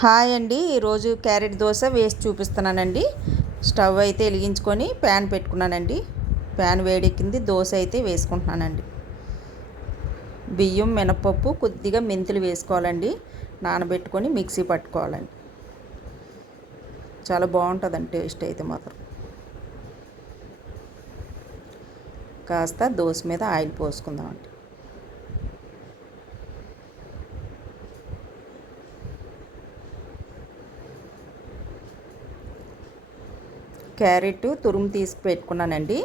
Hi అండి. ఈరోజు carrot dosa వేసి చూపిస్తున్నానండి. స్టవ్ అయితే వెలిగించుకొని ప్యాన్ పెట్టుకున్నానండి. ప్యాన్ వేడెక్కింది. దోశ అయితే వేసుకుంటున్నానండి. బియ్యం, మినపప్పు, కొద్దిగా మెంతులు వేసుకోవాలండి. నానబెట్టుకొని మిక్సీ పట్టుకోవాలండి. చాలా బాగుంటుందండి టేస్ట్ అయితే మాత్రం. కాస్త దోశ మీద ఆయిల్ పోసుకుందామండి. క్యారెట్ తురుము తీసి పెట్టుకున్నానండి.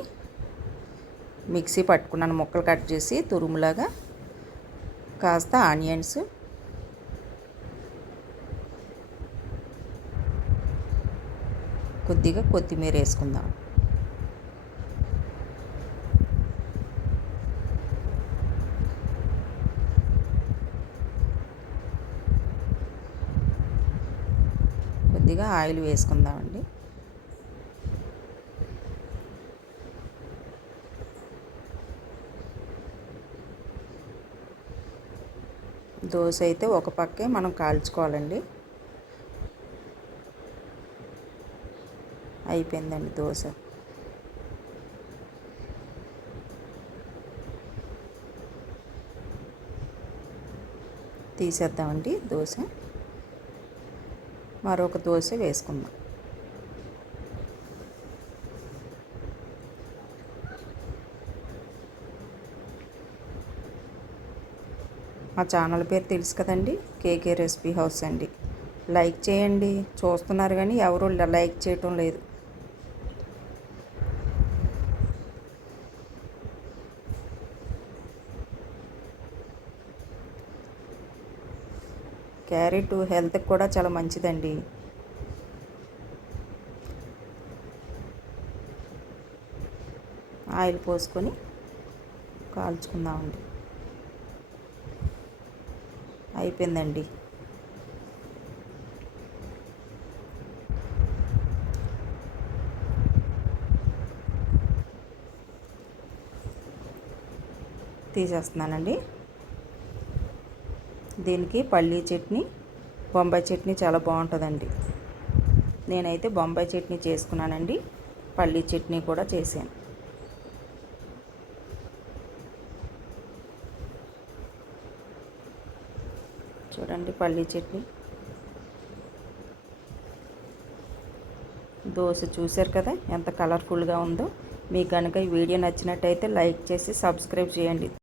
మిక్సీ పట్టుకున్నాను, ముక్కలు కట్ చేసి తురుములాగా. కాస్త ఆనియన్స్, కొద్దిగా కొత్తిమీర వేసుకుందాం. కొద్దిగా ఆయిల్ వేసుకుందామండి. దోశ అయితే ఒక పక్కే మనం కాల్చుకోవాలండి. అయిపోయిందండి దోశ. తీసేద్దామండి దోశ. మరొక దోశ వేసుకుందాం. మా ఛానల్ పేరు తెలుసు కదండి, కేకే రెసిపీ హౌస్ అండి. లైక్ చేయండి. చూస్తున్నారు కానీ ఎవరు లైక్ చేయటం లేదు. క్యారెట్ హెల్త్కి కూడా చాలా మంచిదండి. ఆయిల్ పోసుకొని కాల్చుకుందామండి. అయిపోయిందండి. తీసేస్తున్నానండి. దీనికి పల్లీ చట్నీ, బొంబాయి చట్నీ చాలా బాగుంటుందండి. నేనైతే బొంబాయి చట్నీ చేసుకున్నానండి. పల్లీ చట్నీ కూడా చేశాను. చూడండి పల్లీ చట్నీ. దోశ చూశారు కదా ఎంత కలర్ఫుల్గా ఉందో. మీకు కనుక ఈ వీడియో నచ్చినట్టయితే లైక్ చేసి సబ్స్క్రైబ్ చేయండి.